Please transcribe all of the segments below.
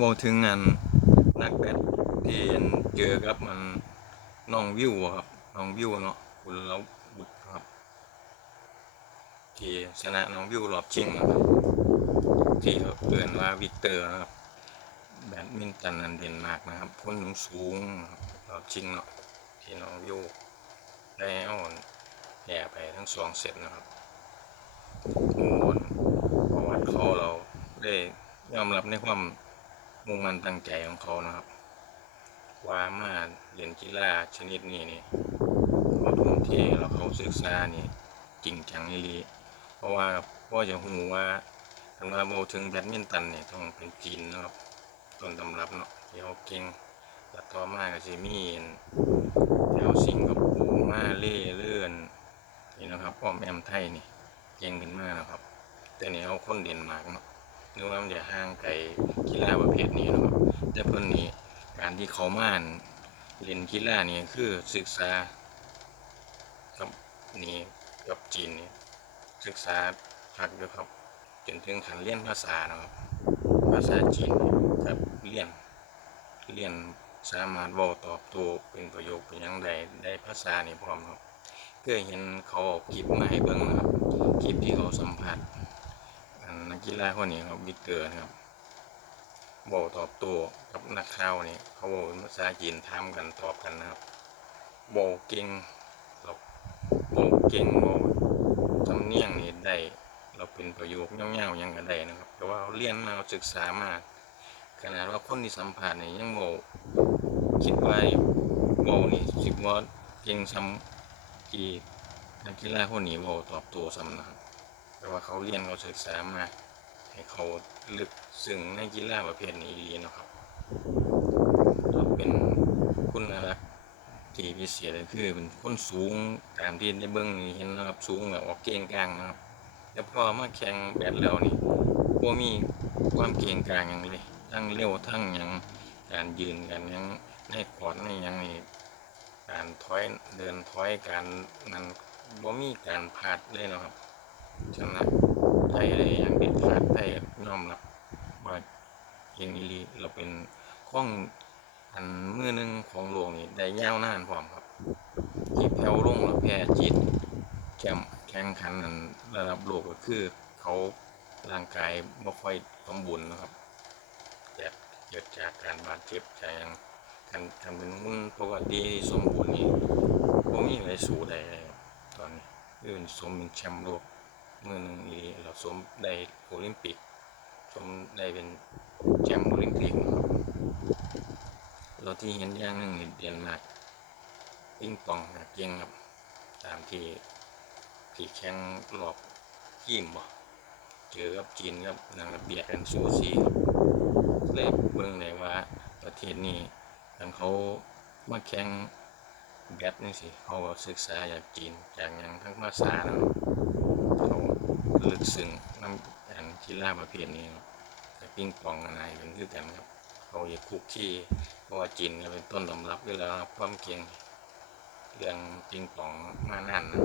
บอกถึงงานนักแบดที่เจอกับมันน้องวิวครับน้องวิวเนาะคุณเราบุตรครับ ที่ชนะน้องวิวรอบชิงนะครับที่เขาเกินว่าวิกเตอร์นะครับแบดมินตันนันเดนมาร์กนะครับคนสูงสูงครับรอบชิงเนาะที่น้องวิวได้เอาแพ้ไปทั้งสองเซตนะครับโอ้โหประวัติเขาเราได้ยอมรับในความ มุ่งมั่นตั้งใจของเขานะครับ ว่ามาเรียนกีฬาชนิดนี้นี่เขาทุ่มเทแล้วเขาศึกษานี่จริงจังอีหลีเพราะว่าพ่อจะหูว่าคำว่าโมถึงแบดมินตันเนี่ยต้องเป็นจีนนะครับต้นตำรับเนาะที่เขาเก่งแล้วต่อมาก็จะมีแถวสิงคโปร์มาเล่เลื่อนนี่นะครับป้อมแอมไทยนี่เก่งขึ้นมากนะครับ แต่เนี่ยเขาคนเด่นมากเนาะ นึกว่ามันจะห่างไกลกีฬาประเภทนี้นะครับแต่เพิ่นนี่การที่เขามานเล่นกีฬานี่คือศึกษากับนี่กับจีนนี่ศึกษาพักด้วยครับจนถึงขั้นเรียนภาษานะครับ ภาษาจีนนี่กับเรียนเรียนสามารถเว้าตอบโต้เป็นประโยคเป็นยังใดได้ภาษานี่พร้อมครับเคยเห็นเขาเอาคลิปมาให้เบิ่งนะครับคลิปที่เขาสัมภาษณ์อันนั กีฬาคนนี้ครับวิกเตอร์นะครับบอกตอบโต้กับนักข่าวนี่เขาบอกภาษาจีนถามกันตอบกันนะครับบอกเก่งเราบอกเก่งบอกสำเนียงนี่ได้เราเป็นประโยคเงี้ยวๆยังก็ได้นะครับ แต่ว่าเราเรียนมาเราศึกษามาขนาดว่าคนที่สัมผัสนี่ยังบอกคิดว่าบอกนี่สิบว่าเก่งซ้ำที่นักกีฬาคนนี้บอกตอบต้ซ้ำนะครับแต่ว่าเขาเรียนเขาศึกษามา ให้เขาลึกซึ้งในกีฬาประเภทนี้ดีนะครับเราเป็นคุณลักษณ์ที่พิเศษก็คือเป็นคนสูงตามที่ได้เบิ้งนี่เห็นนะครับสูงแบบออกเก่งกลางนะครับแต่พอมาแข่งแบดแล้วนี่พวมีความเก่งกลางอย่างเลยทั้งเร็วทั้งหยังการยืนกันยังในขอดในยังนี่การถอยเดินถอยการนั้นบ่มีการพลาดเลยนะครับชนะไทยอะไรอย่างเด็ดขาดไทยอมรับว่าเองอีลีเราเป็นข้องอันมือหนึงของโลกนี่ได้ยาวนานพร้อมครับที่แผ่วลงแล้วแพ้จิตแข่งแข่งขันอันระดับโลกก็คือ เขาร่างกายไม่ค่อยสมบูรณ์นะครับแต่เกิดจากการบาดเจ็บจากการการเป็นหุ่นปกติสมบูรณ์นี่ผมมีอะไรสู้ได้ตอนนี้คือเป็นสมเป็นแชมป์โลก เมื่อหนึ่งนี้เราสมได้โอลิมปิกสมได้เป็นแชมป์โอลิมปิกนะครับเราที่เห็นอย่างหนึ่งเดียนมากปิงปองนะเก่งครับตามที่ที่แข่งรอบทีมบ่เจอกับจีนครับนางระเบียดกันสูสีครับเลยเบิ่งเลยว่าประเทศนี้ทางเขามาแข่งแบดนี่สิเขาศึกษาจากจีนจากอย่างทั้งภาษาเนาะเขา ลึกซึ้งน้ำอันกีฬาประเภทนี้แต่ปิ้งปองอะไรเป็นคือกันครับเขาอยากคุกคีเพราะว่าจีนเป็นต้นตำรับด้วยแล้วครับความเก่งเรื่องปิ้งปองมานานนะ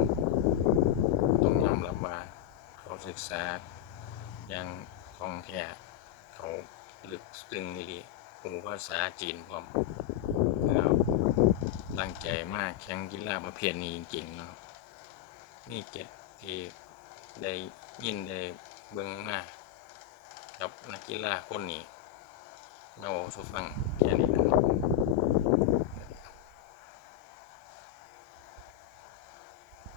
ต้องยอมรับว่าเขาศึกษาอย่างท่องแท้เขาลึกซึ้งนี่ดีหูภาษาจีนพร้อมแล้วตั้งใจมากแข่งกีฬาประเภทนี้จริงๆนะครับนี่เจ็ดที่ได้ ยินได้เบิ่งหน้ากับนักกีฬาคนนี้เราสุฟังแค่นี้นะครับ